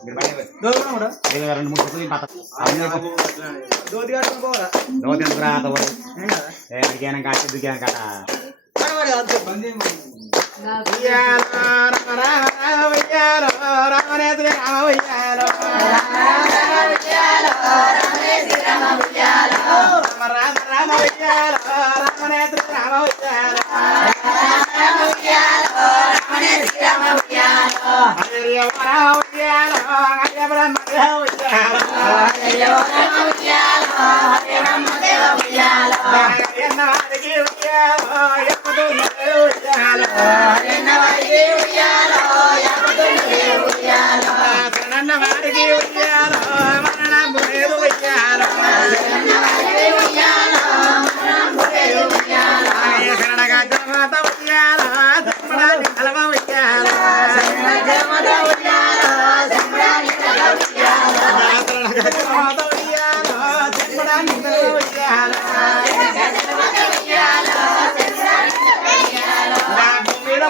రెండు మూడు పుస్తలు దుకాణం కాట రామనేత్రి రామ రామ రామనేత్రి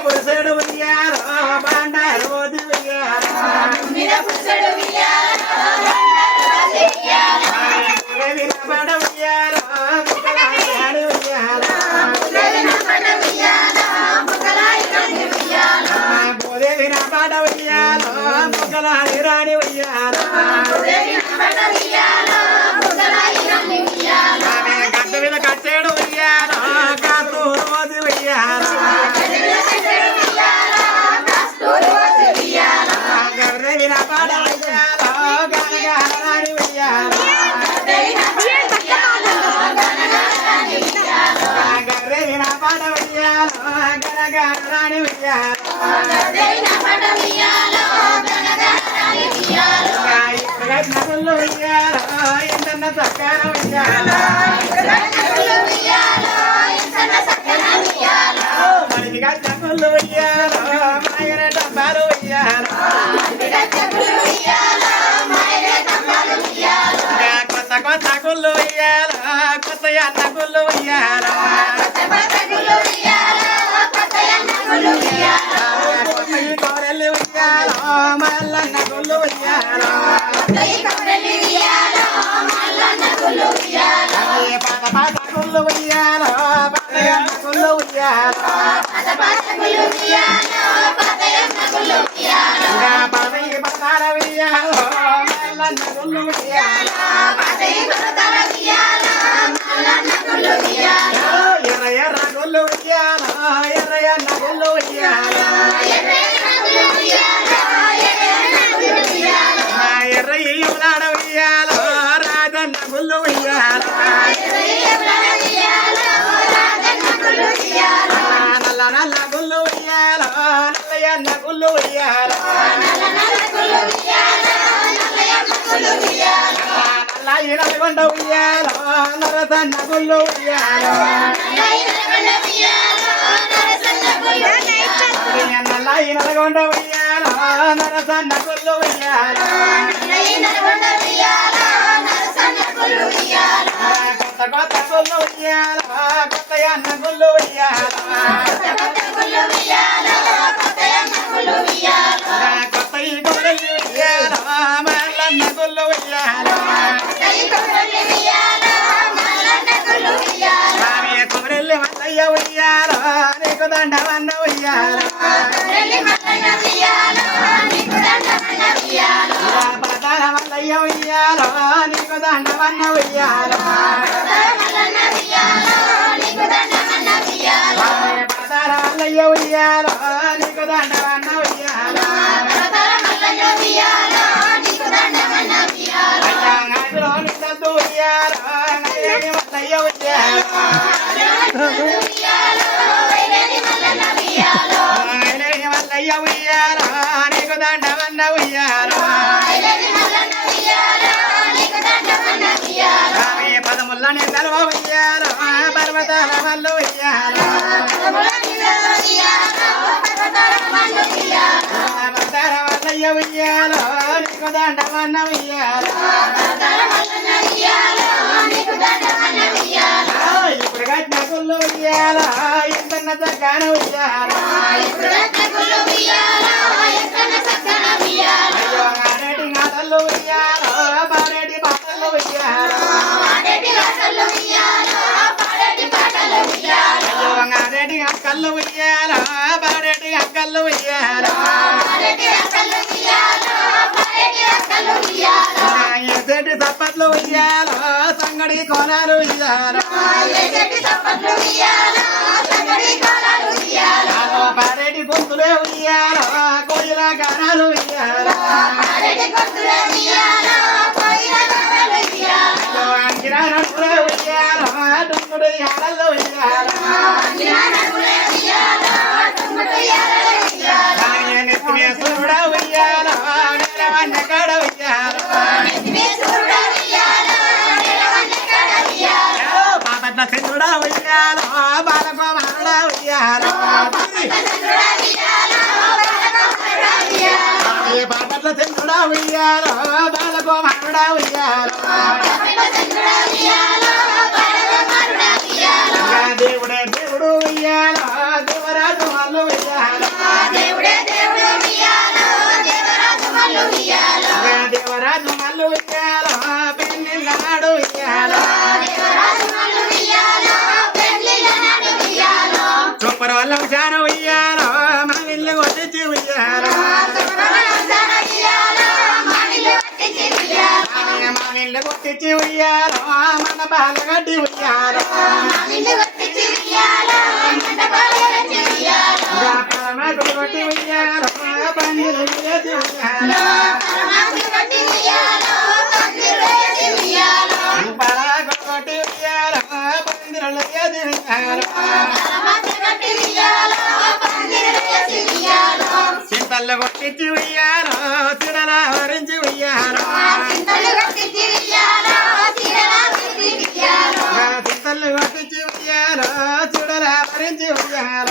పురుషుడు ఉయ్యాలో బండారు రోజు వినపడ ఉయ్యాలో ముక్కలాడి ఉయ్యాలో పోదే వినపడ ఉయ్యాలో ముక్కలాడి రాణి ఉయ్యాలో గట్ట మీద కట్టేడు ఉయ్యాలో కాస్తూ రోజు ఉయ్యాలో గర్రె వినపడ ఉయ్యాలో గనగారాణి ఉయ్యాలో గర్రె వినపడ ఉయ్యాలో గనగారాణి ఉయ్యాలో నగుళ్ళు ఉయ్యాలో ఇంతన్న చక్కర ఉయ్యాలో మనిషి గట్టకుళ్ళు ఉయ్యాలో మాయన డబ్బాలు ఉయ్యాలో కొత్త కొత్త గుళ్ళు ఉయ్యాలో కొత్త అన్న గుళ్ళు ఉయ్యాలో కోరెల్లి ఉయ్యాలో మల్లన్న గుళ్ళు ఉయ్యాలో పాత పాత గుళ్ళు ఉయ్యాలో పాతయన్న గుళ్ళు ఉయ్యాలో పాతయి పతార ఉయ్యాలో మల్లన్న గుళ్ళు ఉయ్యాలో ఎర్ర ఎర్ర గుళ్ళు ఉయ్యాలో ఎర్రయన్న గుళ్ళు ఉయ్యాలో ఎర్రయ్యలాడ ఉయ్యాలో రాజన్న గుళ్ళు ఉయ్యాలో నల్ల నల్ల గుళ్ళు ఉయ్యాలో నల్లయన్న గుళ్ళు ఉయ్యాలో నల్లయి నల్గొండ ఉయ్యాలో నరసన్న గుళ్ళు ఉయ్యాలో నల్లయి నల్గొండ ఉయ్యాలో నరసన్న గుళ్ళు ఉయ్యాలో కొత్త కొత్త గుళ్ళు ఉయ్యాలో కొత్త అన్న గుళ్ళు ఉయ్యాలో కొత్త ఈ గొర్రెలు ఉయ్యాలో మల్లన్న గుళ్ళు ఉయ్యాలో కొమరెల్లి మల్లయ్య ఉయ్యాలో నీకు దండవన్న ఉయ్యాలో పతార మల్లయ్య ఉయ్యాలో నీకు దండవన్న ఉయ్యాలో పతార మల్లయ్య ఉయ్యాలో నీకు దండవన్న ఉయ్యాలో అయ్యాలో నిందూ ఉయ్యాలో మల్లయ్య ఉయ్యాలో మల్లయ్య ఉయ్యాలో నీకు దండవన్న ఉయ్యాలో పదముల్లని తలవ ఉయ్యాలో పర్వతాల వల్లు ఉయ్యాలో పర్వతాల వల్లయ్య ఉయ్యాలో నీకు దండవన్న ఉయ్యాలో ఇప్పుడు కట్టిన గుళ్ళు ఉయ్యాలో ఇంతన్న చక్కన ఉయ్యాలో అయ్యో నాటి అక్కలు ఉయ్యాల బాడేటి అక్కలు ఉయ్యాల ఎసటి తప్పట్లు ఉయ్యాల సంగడి కోనాలు ఉయ్యాల పారేటి గొంతులే ఉయ్యాల కోయిల గానాలు ఉయ్యాల అంకిరానడులే ఉయ్యాల డుంగుడు యాడల్లో ఉయ్యాల నెత్తిమే సూడా ఉయ్యాల నెలవన్న కాడ ఉయ్యాల బాపట్ల చంద్రుడా ఉయ్యాల బాలకుమారుడా ఉయ్యాల బాపట్ల చంద్రుడా ఉయ్యాల బాలకుమారుడా ఉయ్యాల దేవుడే దేవుడు ఉయ్యాల దేవరాజు వాళ్ళు ఉయ్యాల దేవరాజు మల్లు ఉయ్యాల పెళ్ళిళ్ళ నాడు ఉయ్యాల చొప్పర వల్ల చాన ఉయ్యాల మా ఇల్లు కొట్టించి ఉయ్యాల మా ఇల్లు కొట్టించి ఉయ్యాల మన బాల గడ్డి ఉయ్యాల పరమాకుడు కొట్టి ఉయ్యాల పందిరు వేసి ఉయ్యాల పరాకుడు కొట్టి ఉయ్యాల పందిరులు వేసి ఉయ్యాల చింతల్లో కొట్టించి ఉయ్యాల చిడల వరించి ఉయ్యాల చింతలు కొట్టించి ఉయ్యాల చిడల వరించి ఉయ్యాల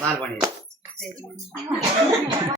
చాలు పని